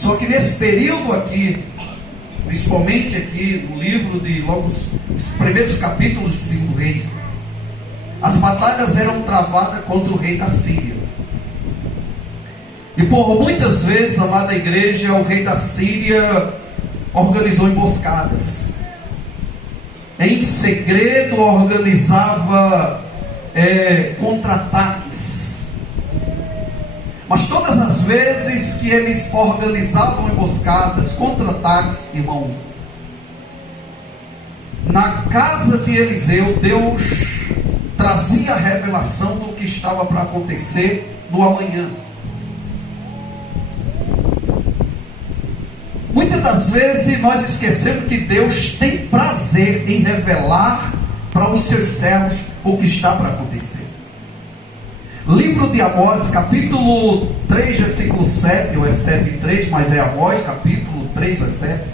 Só que nesse período aqui, principalmente aqui no livro de logo os primeiros capítulos de 2 Reis, as batalhas eram travadas contra o rei da Síria. E por muitas vezes, amada igreja, o rei da Síria organizou emboscadas. Em segredo organizava contra-ataques. Mas todas as vezes que eles organizavam emboscadas, contra-ataques, irmão, na casa de Eliseu, Deus trazia a revelação do que estava para acontecer no amanhã. Muitas das vezes nós esquecemos que Deus tem prazer em revelar para os seus servos o que está para acontecer. Livro de Amós, capítulo 3, versículo 7, ou é 7 e 3, mas é Amós, capítulo 3, ou é 7,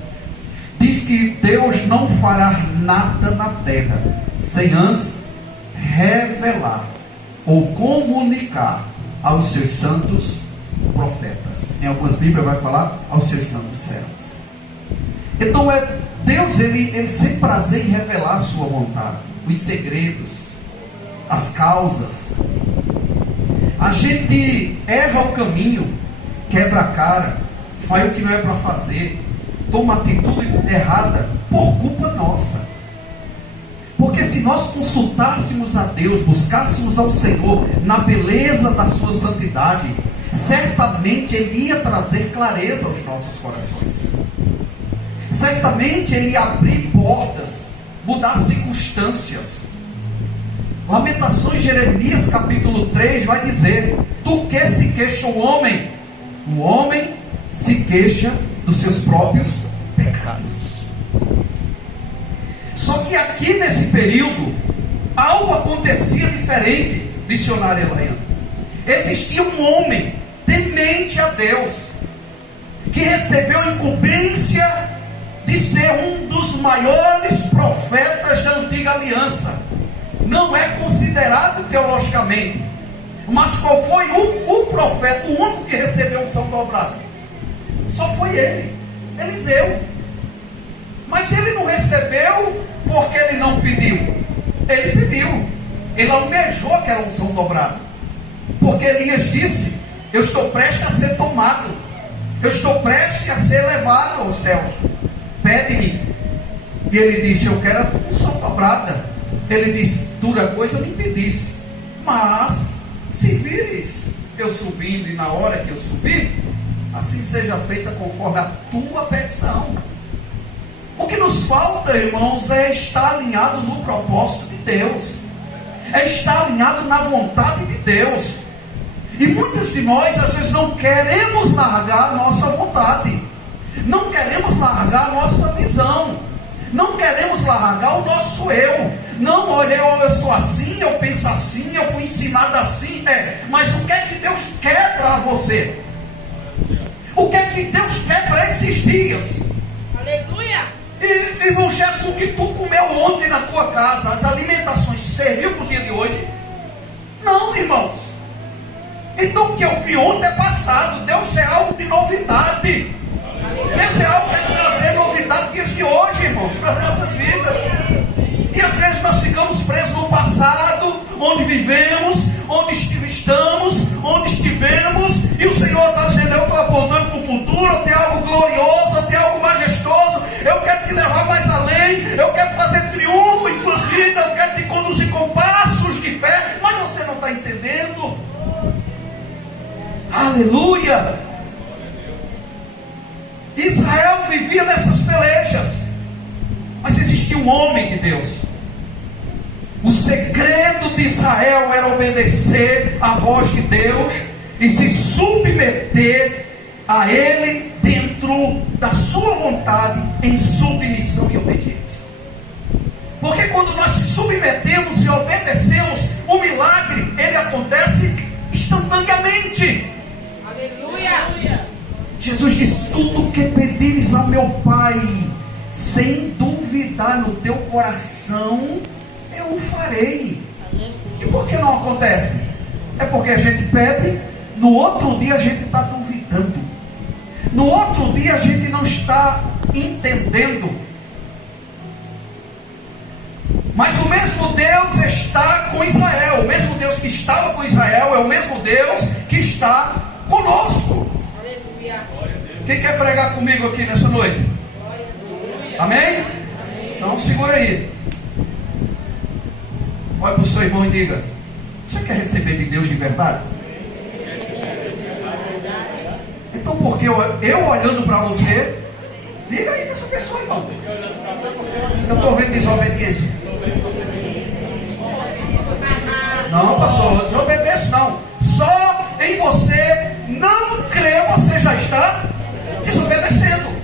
diz que Deus não fará nada na terra, sem antes revelar ou comunicar aos seus santos profetas. Em algumas Bíblias vai falar aos seus santos servos. Então Deus, ele tem prazer em revelar a sua vontade, os segredos, as causas. A gente erra o caminho, quebra a cara, faz o que não é para fazer, toma atitude errada por culpa nossa. Porque se nós consultássemos a Deus, buscássemos ao Senhor na beleza da sua santidade, certamente Ele ia trazer clareza aos nossos corações. Certamente Ele ia abrir portas, mudar circunstâncias. Lamentações, Jeremias capítulo 3 vai dizer: do que se queixa o homem? O homem se queixa dos seus próprios pecados. Só que aqui nesse período algo acontecia diferente, missionária Elaiane. Existia um homem temente a Deus, que recebeu a incumbência de ser um dos maiores profetas da antiga aliança. Não é considerado teologicamente, mas qual foi o profeta, o único que recebeu unção dobrada? Só foi ele, Eliseu. Mas ele não recebeu porque ele não pediu. Ele pediu, ele almejou aquela unção dobrada, porque Elias disse: eu estou prestes a ser tomado, eu estou prestes a ser levado aos céus, pede-me. E ele disse: eu quero a unção dobrada. Ele disse: dura coisa me pedisse, mas se vires eu subindo, e na hora que eu subir, assim seja feita conforme a tua petição. O que nos falta, irmãos, é estar alinhado no propósito de Deus, é estar alinhado na vontade de Deus. E muitos de nós às vezes não queremos largar a nossa vontade, não queremos largar a nossa visão, não queremos largar o nosso eu. Não, olha, eu sou assim, eu penso assim, eu fui ensinado assim. Mas o que é que Deus quer para você? O que é que Deus quer para esses dias? Aleluia! E irmão Jefferson, o que tu comeu ontem na tua casa, as alimentações serviu para o dia de hoje? Não, irmãos. Então o que eu vi ontem é passado. Deus é algo de novidade. Deus é algo que quer trazer novidade dias de hoje, irmãos, para as nossas vidas. E às vezes nós ficamos presos no passado, onde vivemos, onde estamos, onde estivemos, e o Senhor está dizendo: eu estou apontando para o futuro, eu tenho algo glorioso, eu tenho algo majestoso, eu quero te levar mais além, eu quero fazer triunfo em tuas vidas, eu quero te conduzir com passos de fé, mas você não está entendendo. Aleluia! Israel vivia nessas pelejas, mas existia um homem de Deus. O segredo de Israel era obedecer à voz de Deus e se submeter a Ele dentro da sua vontade, em submissão e obediência. Porque quando nós se submetemos e obedecemos, o milagre, ele acontece instantaneamente. Aleluia! Jesus disse: tudo que pedires a meu Pai, sem duvidar no teu coração, eu o farei. E por que não acontece? É porque a gente pede, no outro dia a gente está duvidando. No outro dia a gente não está entendendo. Mas o mesmo Deus está com Israel. O mesmo Deus que estava com Israel é o mesmo Deus que está conosco. Quem quer pregar comigo aqui nessa noite? Amém? Então segura aí. Olha para o seu irmão e diga: você quer receber de Deus de verdade? Então por que eu olhando para você, diga aí dessa pessoa, irmão. Eu estou vendo desobediência. Não, pastor, desobedece não. Só em você não crer, você já está desobedecendo.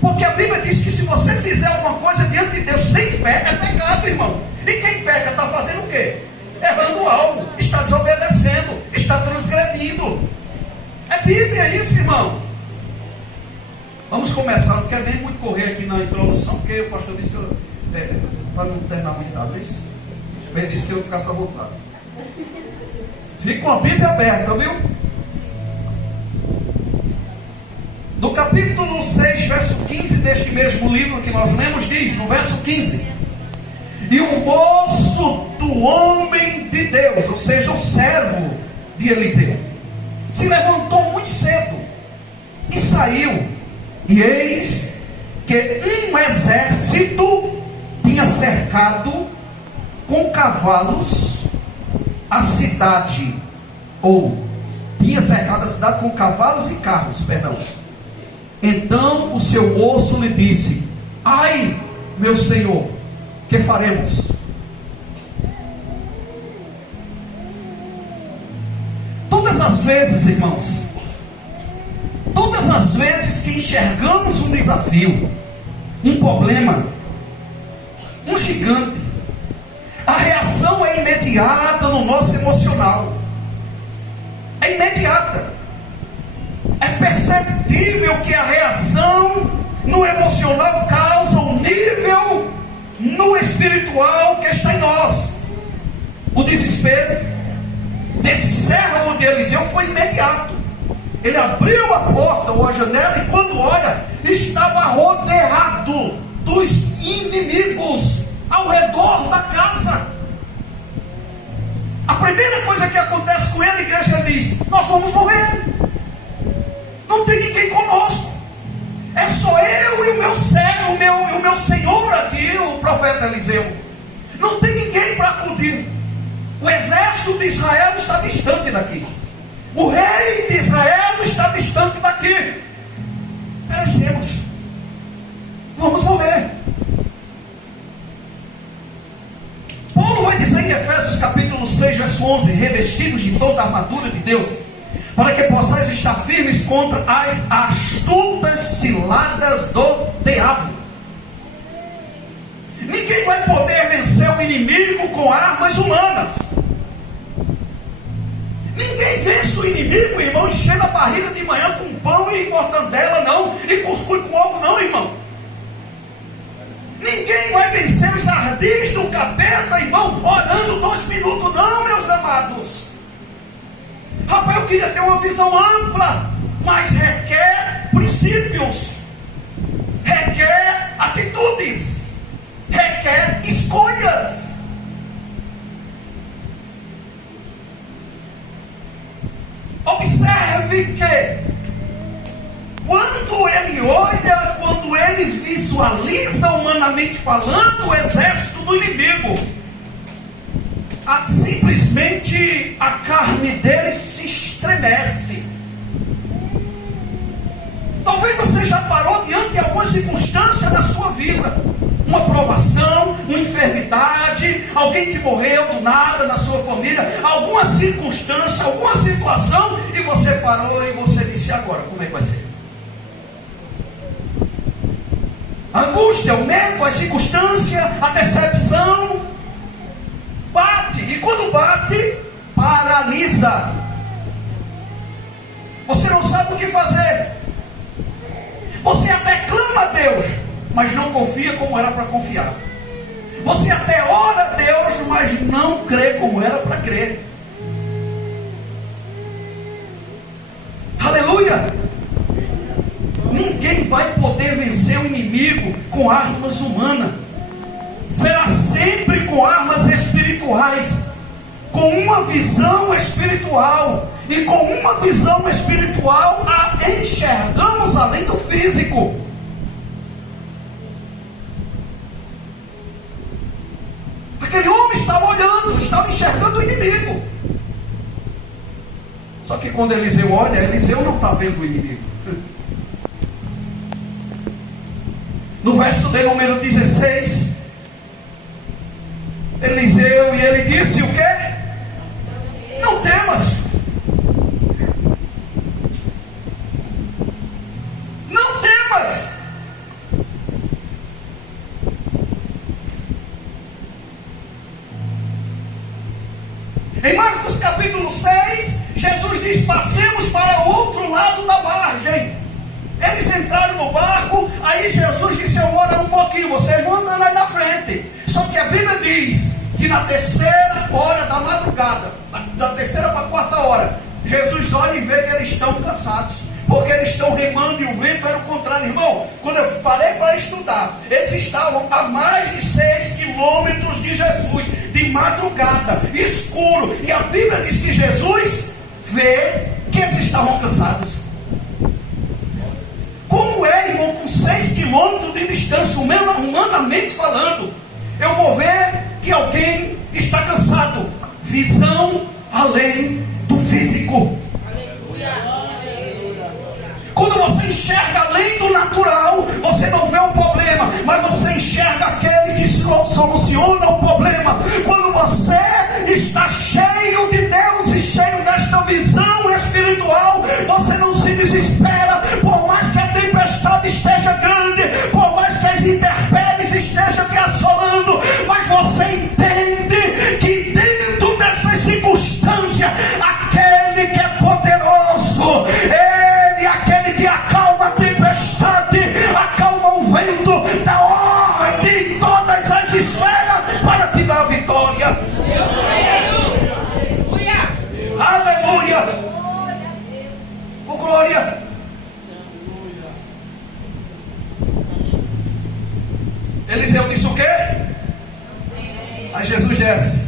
Porque a Bíblia diz que se você fizer alguma coisa diante de Deus sem fé, é pecado, irmão. E quem peca está fazendo o quê? Errando o alvo, está desobedecendo, está transgredindo. É Bíblia isso, irmão. Vamos começar, não quero nem muito correr aqui na introdução, porque o pastor disse que eu, para não terminar muito tarde, ele disse que eu ficasse à vontade. Fique com a Bíblia aberta, viu? No capítulo 6, verso 15 deste mesmo livro que nós lemos, diz, no verso 15: e o moço do homem de Deus, ou seja, o servo de Eliseu, se levantou muito cedo e saiu, e eis que um exército tinha cercado com cavalos a cidade, ou tinha cercado a cidade com cavalos e carros, perdão. Então o seu moço lhe disse: ai, meu senhor, que faremos? Todas as vezes, irmãos, todas as vezes que enxergamos um desafio, um problema, um gigante, a reação é imediata no nosso emocional. É imediata. É perceptível que a reação no emocional causa um nível no espiritual que está em nós. O desespero desse servo de Eliseu foi imediato. Ele abriu a porta ou a janela e quando olha, estava rodeado dos inimigos ao redor da casa. A primeira coisa que acontece com ele, a igreja, ele diz: nós vamos morrer. Não tem ninguém conosco. É só eu e o meu servo, o meu senhor aqui, o profeta Eliseu. Não tem ninguém para acudir. O exército de Israel está distante daqui. O rei de Israel está distante daqui. Perecemos. Vamos morrer. Paulo vai dizer em Efésios capítulo 6, verso 11: revestidos de toda a armadura de Deus, para que possais estar firmes contra as astutas ciladas do diabo. Ninguém vai poder vencer o inimigo com armas humanas. Ninguém vence o inimigo, irmão, enchendo a barriga de manhã com pão e mortandela, não, e cuscuz com ovo, não, irmão. Ninguém vai vencer os ardis do capeta, irmão, orando 2 minutos, não, meus amados. Rapaz, eu queria ter uma visão ampla, mas requer princípios, requer atitudes, requer escolhas. Observe que quando ele olha, quando ele visualiza humanamente falando o exército do inimigo, simplesmente a carne dele se estremece. Talvez você já parou diante de alguma circunstância da sua vida, uma provação, uma enfermidade, alguém que morreu do nada na sua família, alguma circunstância, alguma situação, e você parou e você disse: e agora, como é que vai ser? A angústia, o medo, a circunstância, a decepção bate, e quando bate, paralisa. Você não sabe o que fazer. Você até clama a Deus, mas não confia como era para confiar. Você até ora a Deus, mas não crê como era para crer. Aleluia! vencer o inimigo com armas humanas. Será sempre com armas espirituais, com uma visão espiritual. E com uma visão espiritual enxergamos além do físico. Aquele homem estava olhando, estava enxergando o inimigo. Só que quando Eliseu olha, Eliseu não está vendo o inimigo. No verso de número 16, Eliseu, e ele disse o quê? Não temas. Não temas. Em Marcos capítulo 6, Jesus diz: passemos para o outro lado da margem. Eles entraram no barco. Aí Jesus disse: eu vou orar um pouquinho, vocês vão andando aí na frente. Só que a Bíblia diz que na terceira hora da madrugada, da terceira para a quarta hora, Jesus olha e vê que eles estão cansados, porque eles estão remando e o vento era o contrário. Irmão, quando eu parei para estudar, eles estavam a mais de 6 quilômetros de Jesus, de madrugada, escuro, e a Bíblia diz que Jesus vê que eles estavam cansados. Como é, irmão, com 6 quilômetros de distância, humanamente falando, eu vou ver que alguém está cansado? Visão além do físico. Quando você enxerga além do natural, você não vê o problema, mas você enxerga aquele que soluciona o problema. Quando você está cheio de Deus e cheio desta visão espiritual, você não se desespera, por mais que a tempestade esteja grande, por mais que as intempéries estejam te assolando, mas você entende que dentro dessas circunstâncias, aquele que é poderoso, ele é aquele que acalma a tempestade, acalma o vento, dá ordem em todas as esferas para te dar a vitória. Aleluia! Oh, glória! Eliseu disse o quê? Aí Jesus desce,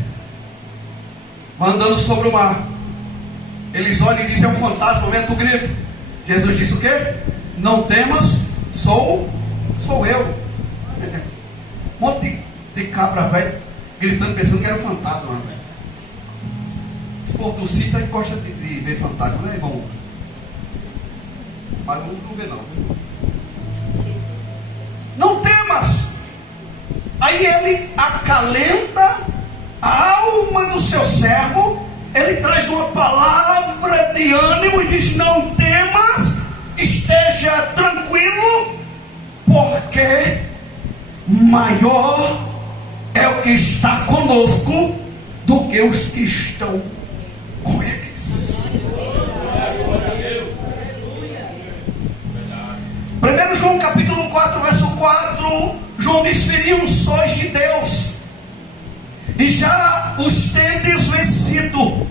vai andando sobre o mar. Eles olham e dizem: é um fantasma, aumenta o grito. Jesus disse o quê? Não temas, sou eu. Um monte de cabra velho gritando, pensando que era fantasma. Esse povo do sítio aí gosta de ver fantasma, né, irmão? Mas não vê não. Não temas. Aí ele acalenta a alma do seu servo. Ele traz uma palavra de ânimo e diz: não temas, esteja tranquilo, porque maior é o que está conosco do que os que estão com eles. 1 João capítulo 4, verso 4, João diz: feriam sois de Deus, e já os tendes vencido,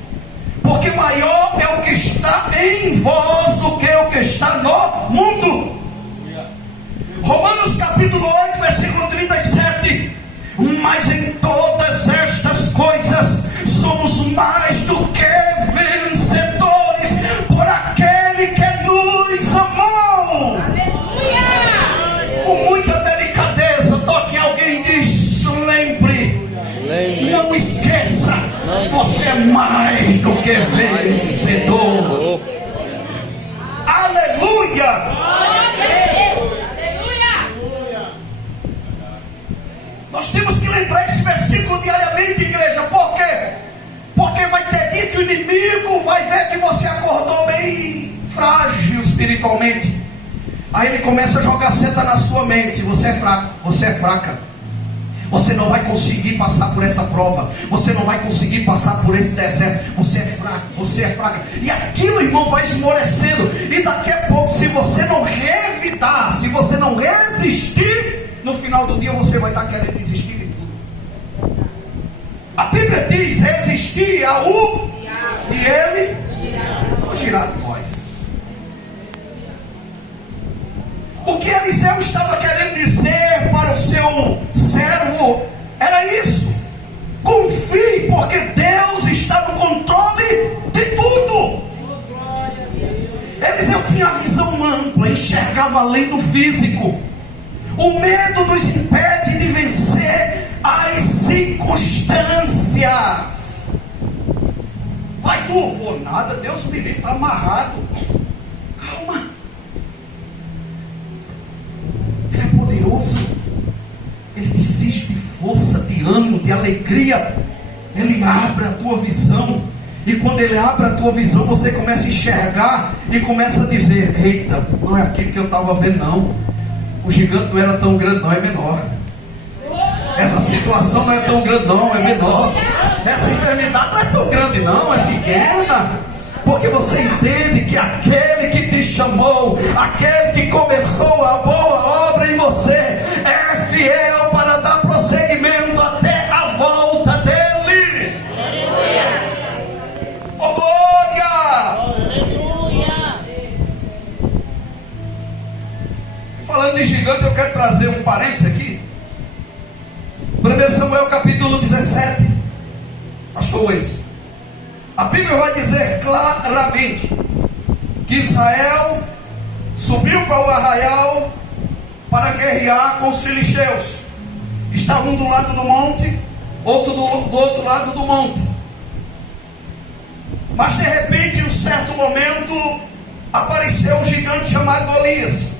porque maior é o que está em vós do que o que está no mundo. Romanos capítulo 8, versículo 37. Mas em todas estas coisas somos mais do que vencedores por aquele que nos amou. Aleluia! Com muita delicadeza, toque alguém e diz: lembre. Não esqueça, você é mais do que vencedor. Aleluia! Nós temos que lembrar esse versículo diariamente, igreja. Por quê? Porque vai ter dia que o inimigo vai ver que você acordou bem frágil espiritualmente. Aí ele começa a jogar seta na sua mente: você é fraco, você é fraca, você não vai conseguir passar por essa prova, você não vai conseguir passar por esse deserto, você é fraco, você é fraca. E aquilo, irmão, vai esmorecendo. E daqui a pouco, se você não revidar, se você não resistir, no final do dia você vai estar querendo desistir de tudo. A Bíblia diz: resistir ao e ele fugirá de nós. O que Eliseu Deus estava querendo dizer para o seu servo era isso: confie, porque Deus está no controle de tudo. Eliseu tinha a visão ampla, enxergava além do físico. O medo nos impede de vencer as circunstâncias. Vai tu, vou nada, Deus me livre, está amarrado. Calma. Ele é poderoso. Ele te exige de força, de ânimo, de alegria. Ele abre a tua visão. E quando ele abre a tua visão, você começa a enxergar e começa a dizer: eita, não é aquilo que eu estava vendo não. O gigante não era tão grande não, é menor. Essa situação não é tão grande não, é menor. Essa enfermidade não é tão grande não, é pequena. Porque você entende que aquele que te chamou, aquele que começou a boa obra em você, é fiel para dar prosseguimento até a volta dele. Oh glória! Falando de gigante, eu quero trazer um parênteses aqui. 1 Samuel capítulo 17. Pastor Luiz, a Bíblia vai dizer claramente que Israel subiu para o arraial para guerrear com os filisteus. Estavam um do lado do monte, outro do outro lado do monte. Mas de repente, em um certo momento, apareceu um gigante chamado Golias.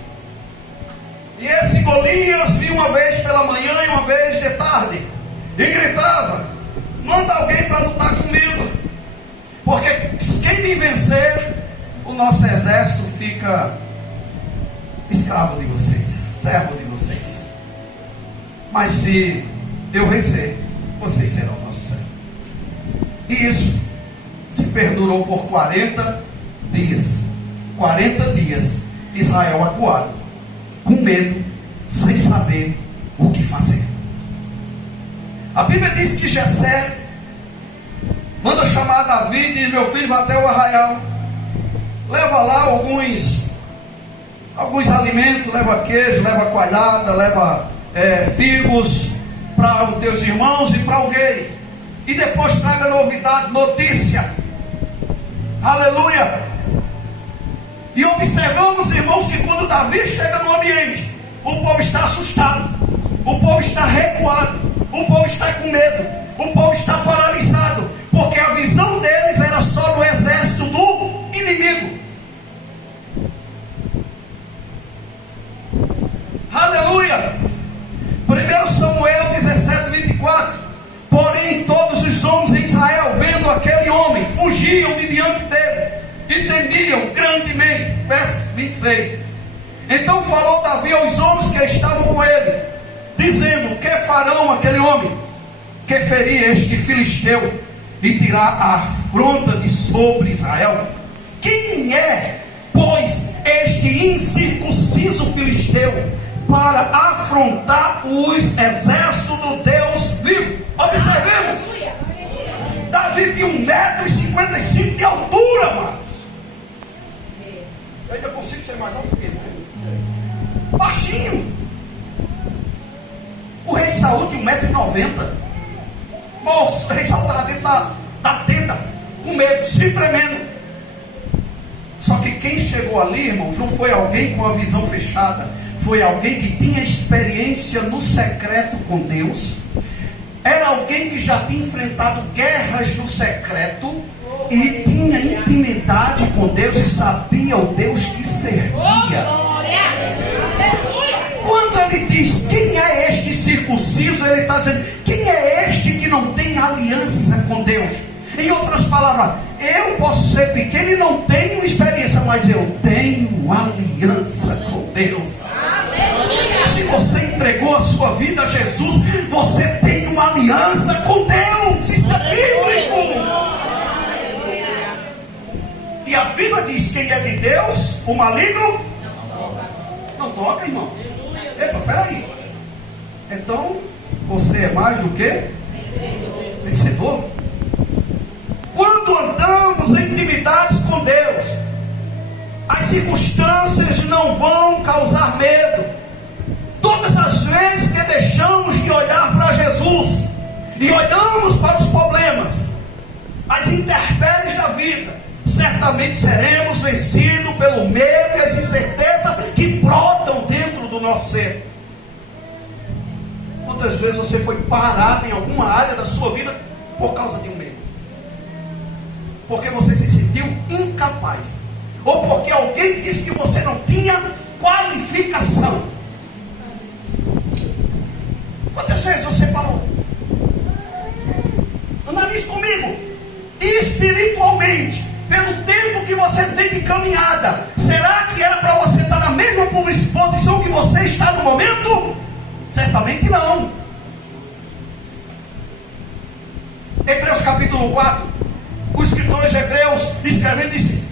E esse Golias vinha uma vez pela manhã e uma vez de tarde, e gritava: manda alguém para lutar comigo, porque quem me vencer, o nosso exército fica escravo de vocês, servo de vocês. Mas se eu vencer, vocês serão nosso servo. E isso se perdurou por 40 dias. 40 dias, Israel acuado, com medo, sem saber o que fazer. A Bíblia diz que Jessé manda chamar Davi e diz: meu filho, vá até o arraial, leva lá alguns alimentos, leva queijo, leva coalhada, leva figos para os teus irmãos e para o rei, e depois traga novidade, notícia. Aleluia. E observamos, irmãos, que quando Davi chega no ambiente, o povo está assustado, o povo está recuado, o povo está com medo, o povo está paralisado, porque a visão deles era só do exército do inimigo. Aleluia. 1 Samuel 17:24. Porém todos os homens em Israel, vendo aquele homem, fugiam de diante dele e temiam grandemente. Verso 26. Então falou Davi aos homens que estavam com ele, dizendo: que farão aquele homem que ferir este filisteu e tirar a afronta de sobre Israel? Quem é, pois, este incircunciso filisteu para afrontar os exércitos do Deus vivo? Observemos, Davi tinha 1,55 m de altura, amados. Eu ainda consigo ser mais alto que ele, baixinho. O rei Saul tinha 1,90 m. Nossa, o rei Saul estava dentro da tenda, com medo, se tremendo. Só que quem chegou ali, irmãos, não foi alguém com a visão fechada, foi alguém que tinha experiência no secreto com Deus. Era alguém que já tinha enfrentado guerras no secreto e tinha intimidade com Deus e sabia o Deus que servia. Quando ele diz: quem é este circunciso? Ele está dizendo: quem é este que não tem aliança com Deus? Em outras palavras, eu posso ser pequeno e não tenho experiência, mas eu tenho aliança com Deus. Se você entregou a sua vida a Jesus, você tem uma aliança com Deus. Isso é bíblico. E a Bíblia diz: quem é de Deus, o maligno não toca, irmão. Epa, peraí. Então, você é mais do que vencedor. Quando andamos em intimidades com Deus, as circunstâncias não vão causar medo. vezes que deixamos de olhar para Jesus e olhamos para os problemas, as intempéries da vida, certamente seremos vencidos pelo medo e as incertezas que brotam dentro do nosso ser. Quantas vezes você foi parado em alguma área da sua vida por causa de um medo? Porque você se sentiu incapaz, ou porque alguém disse que você não tinha qualificação. Quantas vezes você parou? Analise comigo. Espiritualmente, pelo tempo que você tem de caminhada, será que era para você estar na mesma posição que você está no momento? Certamente não. Hebreus capítulo 4, o escritor de Hebreus escrevendo disse: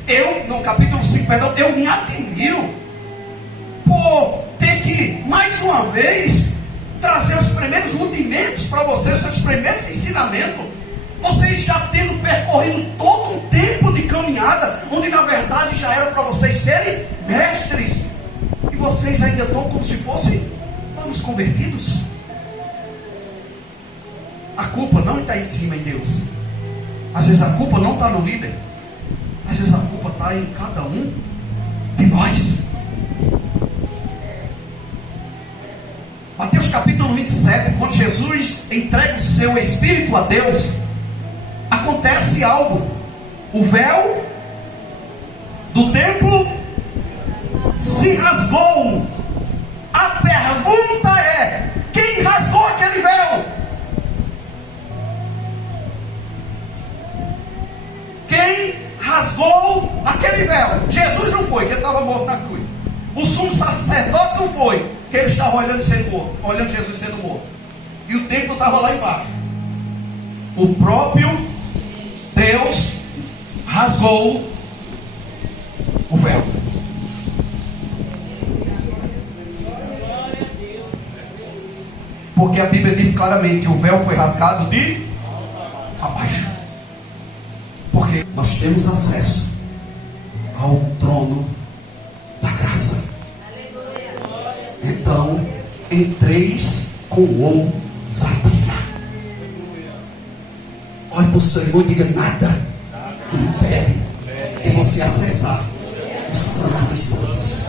no capítulo 5, perdão, eu me admiro por ter que, mais uma vez, trazer os primeiros rudimentos para vocês, os seus primeiros ensinamentos. Vocês já tendo percorrido todo um tempo de caminhada, onde na verdade já era para vocês serem mestres, e vocês ainda estão como se fossem novos convertidos. A culpa não está em cima, em Deus. Às vezes a culpa não está no líder, às vezes a culpa está em cada um de nós. Mateus capítulo 27, quando Jesus entrega o seu Espírito a Deus, acontece algo. O véu do templo se rasgou. A pergunta é: quem rasgou aquele véu? Quem rasgou aquele véu? Jesus não foi, que ele estava morto na cruz. O sumo sacerdote não foi, que ele estava olhando Jesus sendo morto. E o templo estava lá embaixo. O próprio Deus rasgou o véu. Porque a Bíblia diz claramente: o véu foi rasgado de abaixo. Porque nós temos acesso ao trono da graça. Então, entreis com ousadia. Olhe para o seu irmão e diga: nada impede de você acessar o Santo dos Santos.